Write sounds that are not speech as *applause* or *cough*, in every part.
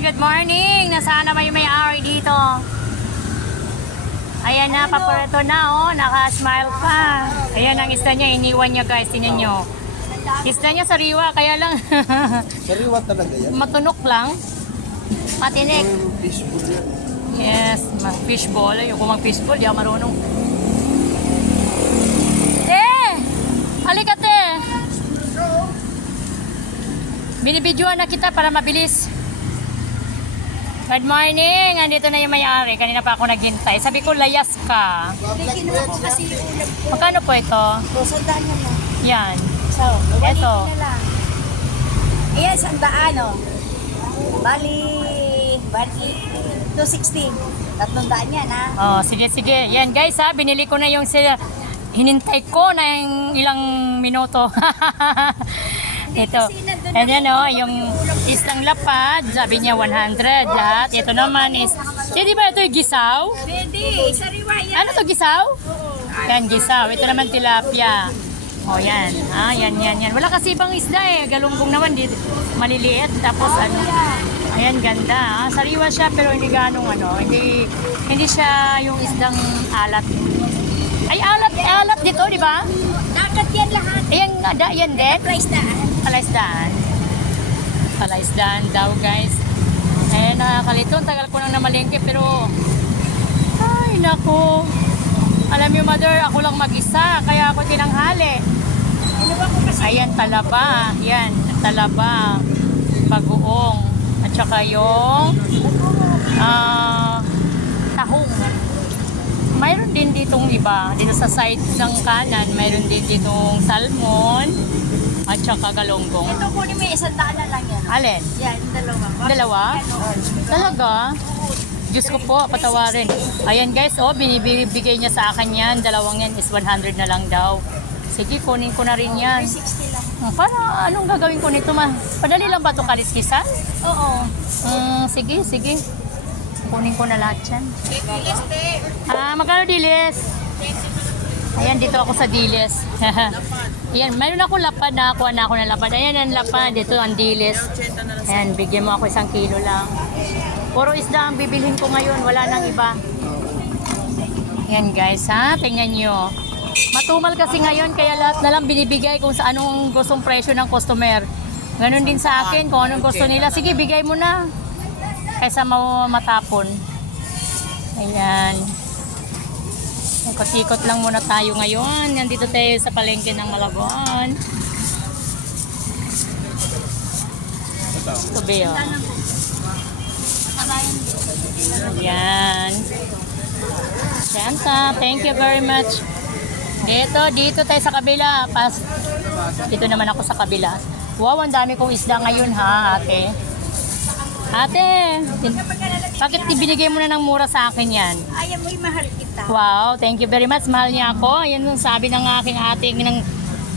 good morning! Nasaan na ba yung may-ari dito? Ayan na, papareto na oh. Naka-smile pa. Ayan ang isda niya, iniwan niya guys. Tingnan niyo. Isda niya sariwa, kaya lang *laughs* Sariwa talaga yan. matunok lang. Patinik. Yung fishbowl yan. Yes, fishball. Ayoko mag fishball, di ako marunong. Te! Halika te! Binibidyoan na kita para mabilis. Good morning! Andito na yung may-ari. Kanina pa ako naghintay. Sabi ko, layas ka. Kinuha ko kasi yung ulam ko. Magkano po ito? So, sandaan mo na. Yan. So. Ito. na lang. Ayan, sandaan o. Bali, bali, 260. Tatlong daan yan ha. Oh, sige, sige. Yan guys ha, binili ko na yung sila. Hinintay ko na yung ilang minuto. *laughs* Ito. kasi nandun And yan oh, yung isang lapad, sabi niya 100 lahat. Ito naman is, di ba ito yung gisaw? Pwede, sariwa yan. Ano to gisaw? Yan, gisaw. Ito naman tilapia. Oh, yan. Ah, yan, yan, yan. Wala kasi ibang isda eh. Galunggong naman, di, maliliit. Tapos ano, ayan, ganda. Ah. Sariwa siya pero hindi ganong ano. Hindi, hindi siya yung isdang alat. Ay, alat, alat dito, di ba? Dagat yan lahat. Ayan, da, yan din. Price daan. Palaisdaan. Palaisdaan daw, guys. Eh, nakakalito. Tagal ko nang namalengke, pero... Ay, nako. Alam niyo, mother, ako lang mag-isa. Kaya ako tinanghali. Ayan, talaba. Yan, talaba. Bagoong. At saka yung... ah tahong. Mayroon din ditong iba. Dito sa side ng kanan, mayroon din ditong salmon. At saka galonggong. Ito kunin mo yung isang daan na lang yan. Alin? Yan, dalawa. Dalawa? Talaga? Diyos ko po, patawarin. Ayan guys, oh, binibigay niya sa akin yan. Dalawang yan is 100 na lang daw. Sige, kunin ko na rin yan. 60 lang. Hmm, Para anong gagawin ko nito ma? Padali lang ba ito kaliskisan? Oo. Hmm, sige, sige. Kunin ko na lahat yan. Ah, magkano dilis? Ayan, dito ako sa dilis. *laughs* Ayan, mayroon ako lapad na kuha na ako ng lapad. Ayan ang lapad, dito ang dilis. Ayan, bigyan mo ako isang kilo lang. Puro isda ang bibilhin ko ngayon, wala nang iba. Ayan guys, ha? Tingnan nyo. Matumal kasi ngayon, kaya lahat na lang binibigay kung sa anong gustong presyo ng customer. Ganon din sa akin, kung anong gusto nila. Sige, bigay mo na. Kaysa ma- matapon. Ayan. Ikot-ikot lang muna tayo ngayon. Nandito tayo sa palengke ng Malabon. Ito ba yun? Ayan. Shanta, thank you very much. Dito, dito tayo sa kabila. Pas, dito naman ako sa kabila. Wow, ang dami kong isda ngayon ha, ate. Ate, bakit ibinigay mo na ng mura sa akin yan? Ayaw mo yung mahal kita. Wow, thank you very much. Mahal niya ako. Yan ang sabi ng aking ating ng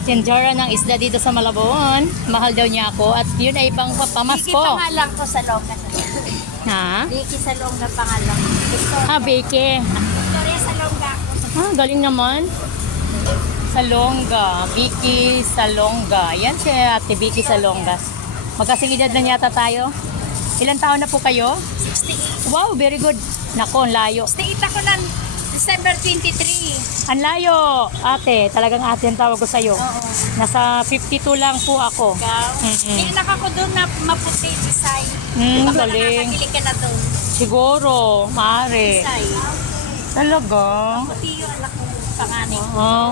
tindera ng isda dito sa Malabon. Mahal daw niya ako. At yun ay pang Vicky pamasko. pangalan ko sa longga. Ha? Vicky sa longga pangalan. Victoria. Ah, Beke. Victoria sa longga ako. Ah, galing naman. Salonga. Vicky Salonga. Yan si Ate Vicky Salonga. Magkasing edad na yata tayo. Ilan taon na po kayo? 68. Wow, very good. Nako, ang layo. 68 ako ng December 23. Ang layo, ate. Talagang ate ang tawag ko sa'yo. Oo. Nasa 52 lang po ako. Ikaw? Mm-mm. Iinak ako doon na maputi, Bisay. Hmm, Baka galing. nakakabili ka na doon. Siguro, maaari. Bisay. Talaga? Puti yung anak ko. Panganay. Oo.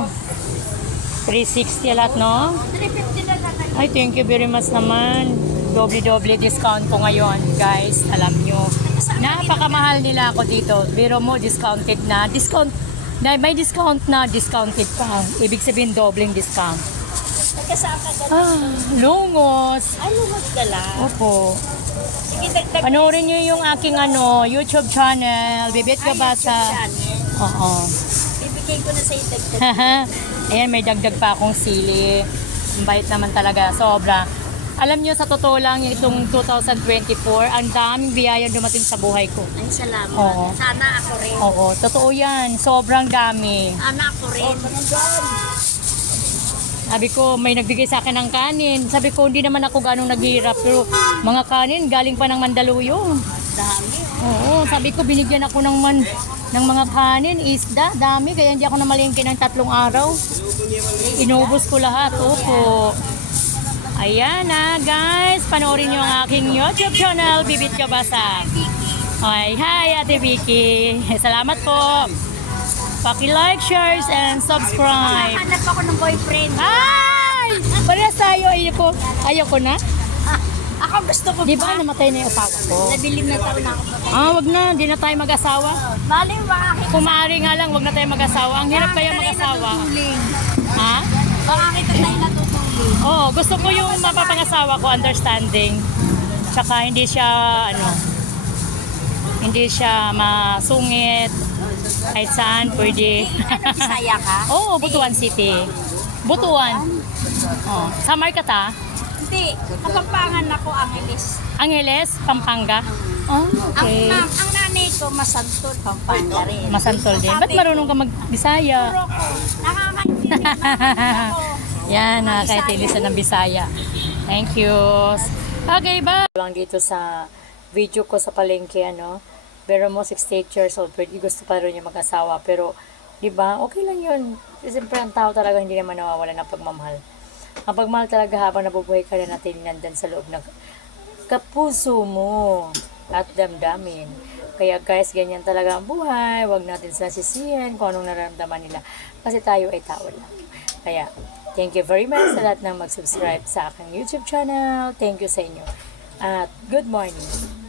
360 lahat, no? 350 na lang. Ay, thank you very much naman. Doble-doble discount ko ngayon, guys. Alam nyo. Napakamahal nila ako dito. Biro mo, discounted na. Discount. Na, may discount na, discounted pa. Ibig sabihin, dobleng discount. Nagkasaan ka doon. Ah, lungos. Ay, lumot ka lang. Opo. Sige, dagdag. Panoorin nyo yung aking ano, YouTube channel. Bibit ka ba sa... Oo. Bibigay ko na sa dagdag. *laughs* Ayan, may dagdag pa akong sili. Ang bait naman talaga, sobra. Alam nyo, sa totoo lang, yung itong 2024, ang daming biyaya dumating sa buhay ko. Ay, salamat. Oo. Sana ako rin. Oo, totoo yan. Sobrang dami. Sana ako rin. Sabi ko, may nagbigay sa akin ng kanin. Sabi ko, hindi naman ako ganong naghihirap. Pero mga kanin, galing pa ng Mandaluyong. Dami. Oo, sabi ko, binigyan ako ng, man, ng mga kanin, isda, dami. Kaya hindi ako namalingki ng tatlong araw. Inubos ko lahat. Opo. Ayan na, guys. Panoorin nyo ang aking YouTube channel, Bibit Kabasa. Hi, hi, Ate Vicky. *laughs* Salamat po. Paki-like, shares, and subscribe. Hanap ako ng boyfriend. Ay! Parehas tayo. Ayoko, ayoko na. Ah, ako gusto ko Di ba namatay na yung asawa ko? Nabilim na taon na ako. Ah, wag na. Di na tayo mag-asawa. Mali ba akin? Kung maaari nga lang, wag na tayo mag-asawa. Ang hirap kaya mag-asawa. Ha? Baka kita tayo natutuling. Oo, gusto ko yung mapapangasawa ko, understanding. Tsaka hindi siya, ano, hindi siya masungit. Kahit saan, pwede. Ano, Bisaya ka? *laughs* Oo, Butuan City. Butuan. Oh, sa Markata, Hindi. Kapampangan ako ang ilis. Angeles, Pampanga. Oh, okay. ang, ang nanay ko masantol, pampanga rin. Masantol din. Ba't marunong ka mag-Bisaya? Puro ko. Nakakaintindi ako. *laughs* Yan, nakakaitilisan ng Bisaya. Thank you. Okay, bye. Lang dito sa video ko sa palengke, ano, pero mo 68 years old, pero gusto pa rin niya mag-asawa. Pero, di ba, okay lang yun. Siyempre, ang tao talaga hindi naman nawawala ng pagmamahal. Ang pagmahal talaga habang nabubuhay ka na natin nandyan sa loob ng kapuso mo at damdamin. Kaya guys, ganyan talaga ang buhay. Huwag natin sila sisihin kung anong nararamdaman nila. Kasi tayo ay tao lang. Kaya, thank you very much sa lahat ng mag-subscribe sa aking YouTube channel. Thank you sa inyo. At good morning.